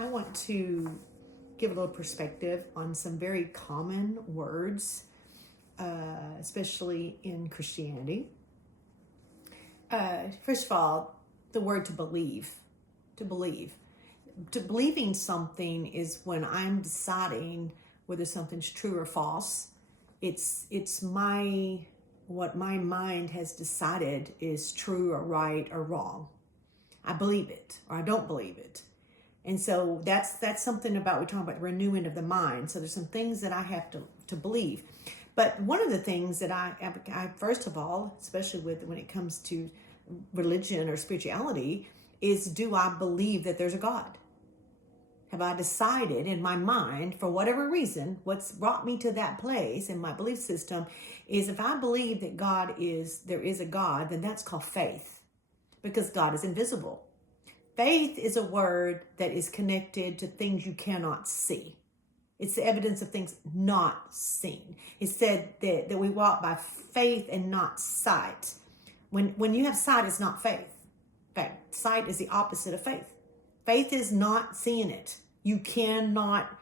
I want to give a little perspective on some very common words, especially in Christianity. First of all, the word to believe. To believe. To believing something is when I'm deciding whether something's true or false. It's what my mind has decided is true or right or wrong. I believe it or I don't believe it. And so that's something about, we're talking about renewing of the mind. So there's some things that I have to believe. But one of the things that I first of all, especially when it comes to religion or spirituality, is, do I believe that there's a God? Have I decided in my mind, for whatever reason, what's brought me to that place in my belief system is, if I believe that there is a God, then that's called faith, because God is invisible. Faith is a word that is connected to things you cannot see. It's the evidence of things not seen. It said that we walk by faith and not sight. When you have sight, it's not faith. In fact, sight is the opposite of faith. Faith is not seeing it. You cannot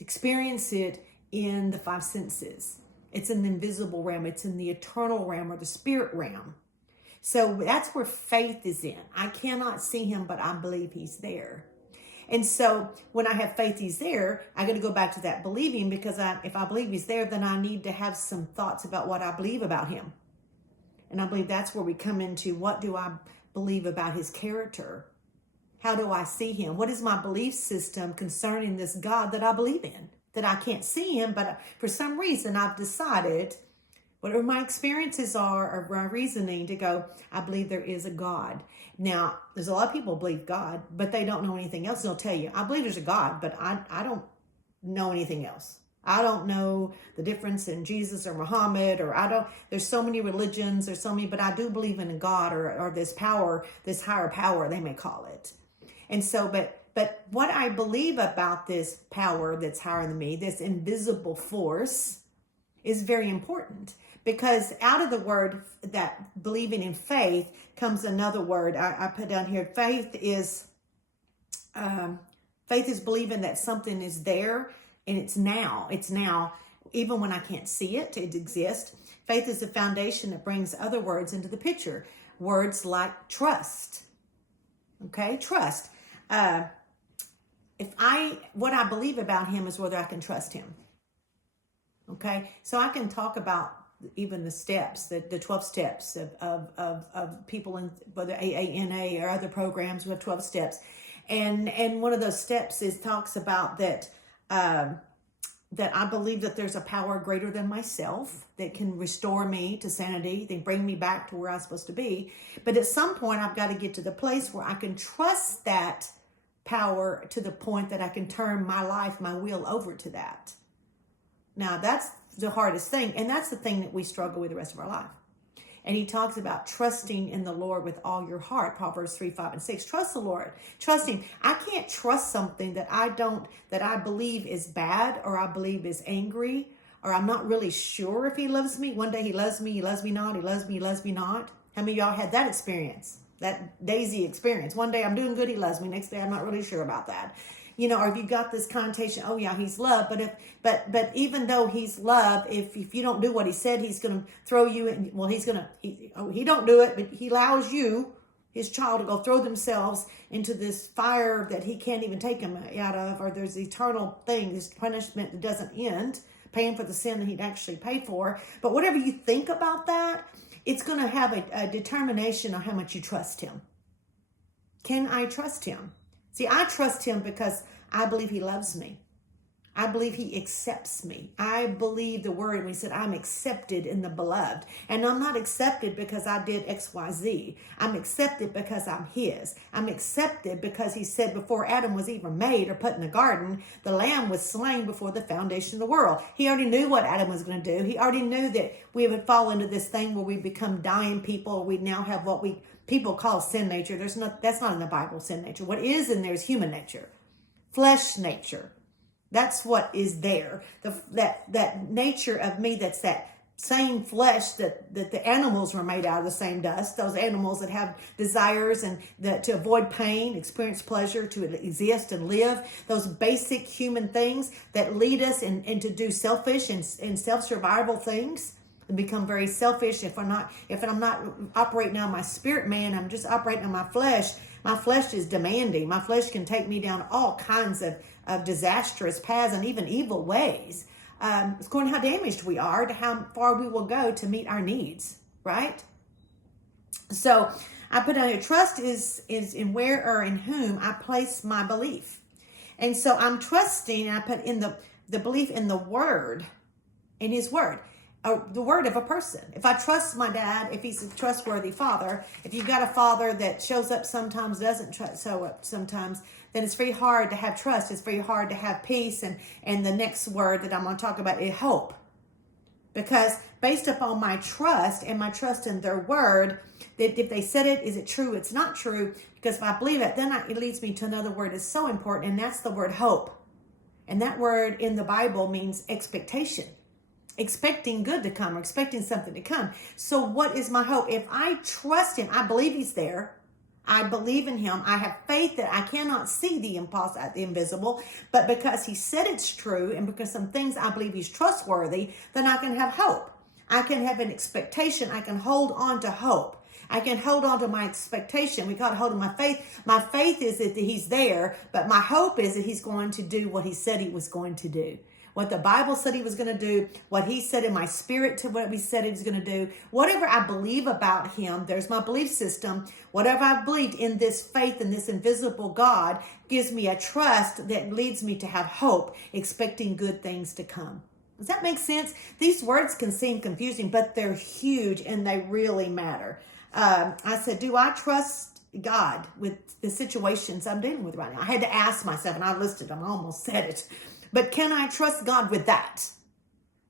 experience it in the five senses. It's in the invisible realm. It's in the eternal realm or the spirit realm. So that's where faith is in. I cannot see him, but I believe he's there. And so when I have faith he's there, I got to go back to that believing, because if I believe he's there, then I need to have some thoughts about what I believe about him. And I believe that's where we come into, what do I believe about his character? How do I see him? What is my belief system concerning this God that I believe in? That I can't see him, but for some reason I've decided, whatever my experiences are or my reasoning, to go, I believe there is a God. Now, there's a lot of people who believe God, but they don't know anything else. They'll tell you, I believe there's a God, but I don't know anything else. I don't know the difference in Jesus or Muhammad, there's so many religions, but I do believe in a God or this power, this higher power, they may call it. And so, but what I believe about this power that's higher than me, this invisible force, is very important. Because out of the word, that believing in faith, comes another word I put down here. Faith is believing that something is there and it's now. It's now, even when I can't see it, it exists. Faith is the foundation that brings other words into the picture. Words like trust. Okay, trust. What I believe about him is whether I can trust him. Okay, so I can talk about even the steps, the 12 steps of people in whether AANA or other programs who have 12 steps. And one of those steps talks about that I believe that there's a power greater than myself that can restore me to sanity, they bring me back to where I'm supposed to be. But at some point, I've got to get to the place where I can trust that power to the point that I can turn my life, my will over to that. Now, that's the hardest thing. And that's the thing that we struggle with the rest of our life. And he talks about trusting in the Lord with all your heart. Proverbs 3, 5, and 6. Trust the Lord. Trusting. I can't trust something that I believe is bad, or I believe is angry, or I'm not really sure if he loves me. One day he loves me not. He loves me not. How many of y'all had that experience? That Daisy experience. One day I'm doing good, he loves me. Next day I'm not really sure about that. Or if you got this connotation, oh yeah, he's love, but even though he's love, if you don't do what he said, he's going to throw you in. Well, he don't do it, but he allows you, his child, to go throw themselves into this fire that he can't even take them out of, or there's eternal thing, this punishment that doesn't end, paying for the sin that he'd actually paid for. But whatever you think about that, it's going to have a determination on how much you trust him. Can I trust him? See, I trust him because I believe he loves me. I believe he accepts me. I believe the word when he said, I'm accepted in the beloved. And I'm not accepted because I did X, Y, Z. I'm accepted because I'm his. I'm accepted because he said before Adam was even made or put in the garden, the lamb was slain before the foundation of the world. He already knew what Adam was going to do. He already knew that we would fall into this thing where we become dying people. We now have what people call sin nature. That's not in the Bible, sin nature. What is in there is human nature, flesh nature. That's what is there. That nature of me, that's that same flesh that the animals were made out of the same dust. Those animals that have desires and that to avoid pain, experience pleasure, to exist and live. Those basic human things that lead us and to do selfish and self-survival things and become very selfish. If I'm not operating on my spirit man, I'm just operating on my flesh. My flesh is demanding. My flesh can take me down all kinds of disastrous paths and even evil ways. It's according to how damaged we are, to how far we will go to meet our needs, right? So I put down here, trust is in where or in whom I place my belief. And so I'm trusting, and I put in the belief in the word, in his word. The word of a person. If I trust my dad, if he's a trustworthy father, if you've got a father that shows up sometimes, doesn't show up sometimes, then it's very hard to have trust. It's very hard to have peace. And the next word that I'm going to talk about is hope. Because based upon my trust and my trust in their word, that if they said it, is it true? It's not true. Because if I believe it, then it leads me to another word that's so important, and that's the word hope. And that word in the Bible means expectation. Expecting good to come or expecting something to come. So what is my hope? If I trust him, I believe he's there. I believe in him. I have faith that I cannot see the impossible, the invisible, but because he said it's true and because some things I believe he's trustworthy, then I can have hope. I can have an expectation. I can hold on to hope. I can hold on to my expectation. We got to hold on to my faith. My faith is that he's there, but my hope is that he's going to do what he said he was going to do. What the Bible said he was going to do, what he said in my spirit to what he said he was going to do, whatever I believe about him, there's my belief system. Whatever I believed in this faith in this invisible God gives me a trust that leads me to have hope, expecting good things to come. Does that make sense? These words can seem confusing, but they're huge and they really matter. I said, do I trust God with the situations I'm dealing with right now? I had to ask myself, and I listed them, I almost said it. But can I trust God with that?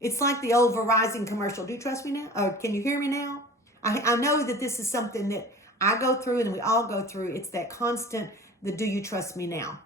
It's like the old Verizon commercial. Do you trust me now? Or can you hear me now? I know that this is something that I go through and we all go through. It's that constant, the do you trust me now?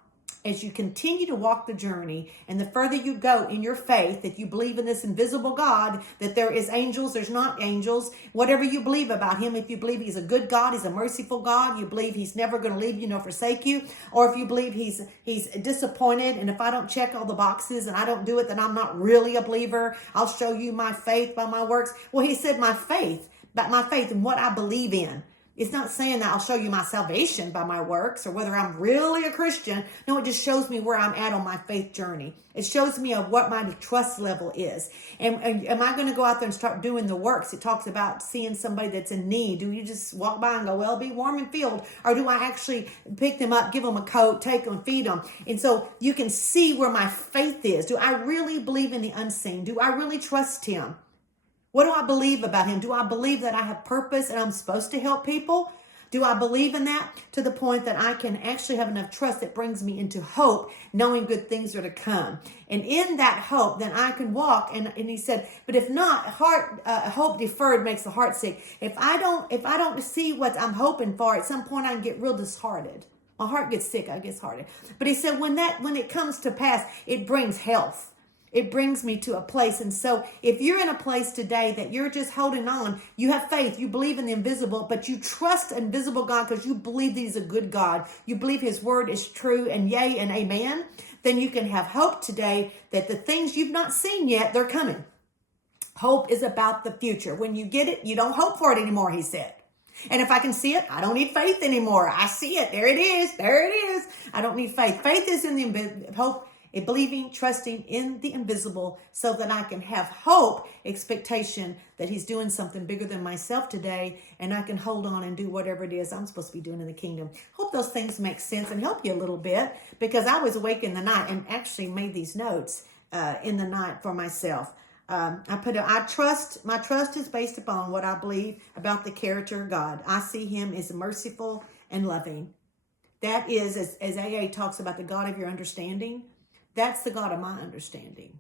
As you continue to walk the journey and the further you go in your faith, that you believe in this invisible God, that there is angels, there's not angels, whatever you believe about him, if you believe he's a good God, he's a merciful God, you believe he's never going to leave you nor forsake you, or if you believe he's disappointed, and if I don't check all the boxes and I don't do it, then I'm not really a believer. I'll show you my faith by my works. Well, he said my faith and what I believe in. It's not saying that I'll show you my salvation by my works or whether I'm really a Christian. No, it just shows me where I'm at on my faith journey. It shows me of what my trust level is. And am I going to go out there and start doing the works? It talks about seeing somebody that's in need. Do you just walk by and go, well, be warm and filled? Or do I actually pick them up, give them a coat, take them, feed them? And so you can see where my faith is. Do I really believe in the unseen? Do I really trust him? What do I believe about him? Do I believe that I have purpose and I'm supposed to help people? Do I believe in that to the point that I can actually have enough trust that brings me into hope, knowing good things are to come? And in that hope, then I can walk. And he said, but if not, hope deferred makes the heart sick. If I don't see what I'm hoping for, at some point I can get real disheartened. My heart gets sick, I get disheartened. But he said, when it comes to pass, it brings health. It brings me to a place. And so if you're in a place today that you're just holding on, you have faith, you believe in the invisible, but you trust invisible God because you believe that he's a good God. You believe his word is true and yea and amen. Then you can have hope today that the things you've not seen yet, they're coming. Hope is about the future. When you get it, you don't hope for it anymore, he said. And if I can see it, I don't need faith anymore. I see it. There it is. There it is. I don't need faith. Faith is in the hope. A believing, trusting in the invisible so that I can have hope, expectation that he's doing something bigger than myself today, and I can hold on and do whatever it is I'm supposed to be doing in the kingdom. Hope those things make sense and help you a little bit, because I was awake in the night and actually made these notes in the night for myself. My trust is based upon what I believe about the character of God. I see him as merciful and loving. That is, as AA talks about the God of your understanding, that's the God of my understanding.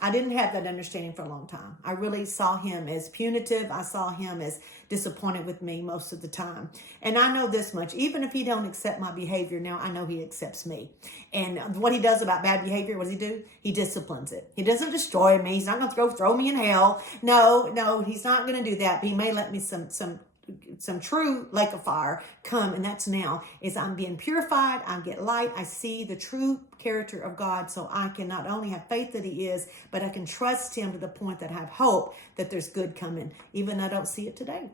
I didn't have that understanding for a long time. I really saw him as punitive. I saw him as disappointed with me most of the time. And I know this much, even if he don't accept my behavior now, I know he accepts me. And what he does about bad behavior, what does he do? He disciplines it. He doesn't destroy me. He's not going to throw me in hell. No, he's not going to do that. But he may let me some true lake of fire come, and that's now is I'm being purified. I get light. I see the true character of God, so I can not only have faith that he is, but I can trust him to the point that I have hope that there's good coming, even though I don't see it today.